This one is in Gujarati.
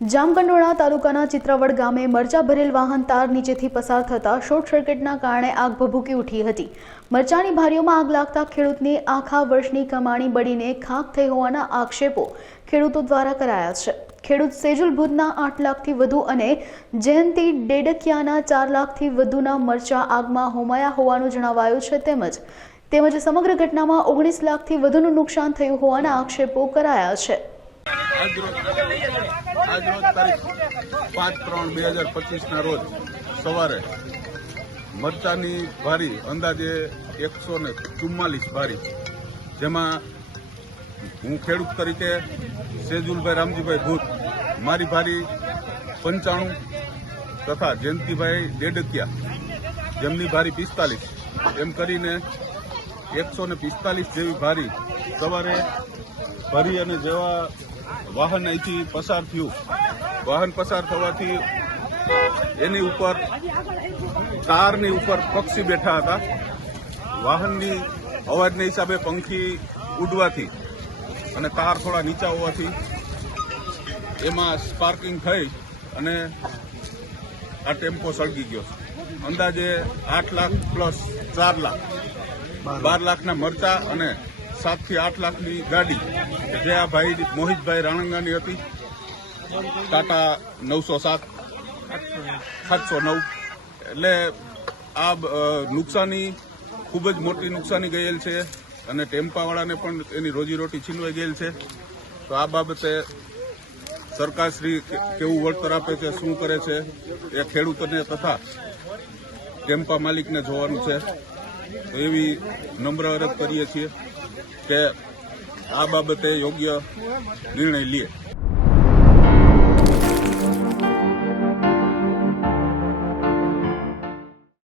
જામકંડોળા તાલુકાના ચિત્રાવડ ગામે મરચા ભરેલ વાહન તાર નીચેથી પસાર થતા શોર્ટ સર્કિટના કારણે આગ ભભૂકી ઉઠી હતી. મરચાની ભારીઓમાં આગ લાગતા ખેડૂતની આખા વર્ષની કમાણી બળીને ખાક થઈ હોવાના આક્ષેપો ખેડૂતો દ્વારા કરાયા છે. ખેડૂત સેજુલ ભુજના આઠ લાખથી વધુ અને જયંતિ ડેડકિયાના ચાર લાખથી વધુના મરચા આગમાં હોમાયા હોવાનું જણાવાયું છે તેમજ તેમજ સમગ્ર ઘટનામાં ઓગણીસ લાખથી વધુનું નુકસાન થયું હોવાના આક્ષેપો કરાયા છે. આજરોજ આજરોજ તારીખ પાંચ ત્રણ બે હજાર પચીસના રોજ સવારે મરચાની ભારી અંદાજે એકસો ને ચુમ્માલીસ ભારી જેમાં હું ખેડૂત તરીકે સેજુલભાઈ રામજીભાઈ ભૂત, મારી ભારી પંચાણું તથા જયંતિભાઈ ડેડકિયા જેમની ભારી પિસ્તાલીસ. એમ કરીને એકસો ને પિસ્તાલીસ જેવી ભારી સવારે ભરી અને જેવા વાહન અહીંથી પસાર થયું. વાહન પસાર થવાથી એની ઉપર કારની ઉપર પક્ષી બેઠા હતા. વાહનની અવાજના હિસાબે પંખી ઉડવાથી અને કાર થોડા નીચા હોવાથી એમાં સ્પાર્કિંગ થઈ અને આ ટેમ્પો સળગી ગયો. અંદાજે આઠ લાખ પ્લસ ચાર લાખ. બાર લાખના મરચા અને સાતથી આઠ લાખની ગાડી જે આ ભાઈ મોહિતભાઈ રાણંગાની હતી. ટાટા નવસો સાત, સાતસો નવ. એટલે આ નુકસાની ખૂબ જ મોટી નુકસાની ગયેલ છે અને ટેમ્પાવાળાને પણ એની રોજીરોટી છીનવાઈ ગયેલ છે. તો આ બાબતે સરકારશ્રી કેવું વળતર આપે છે, શું કરે છે, એ ખેડૂતોને તથા ટેમ્પા માલિકને જોવાનું છે. તો એવી નમ્ર અરજ કરીએ છીએ. કે આ બાબતે યોગ્ય નિર્ણય લે.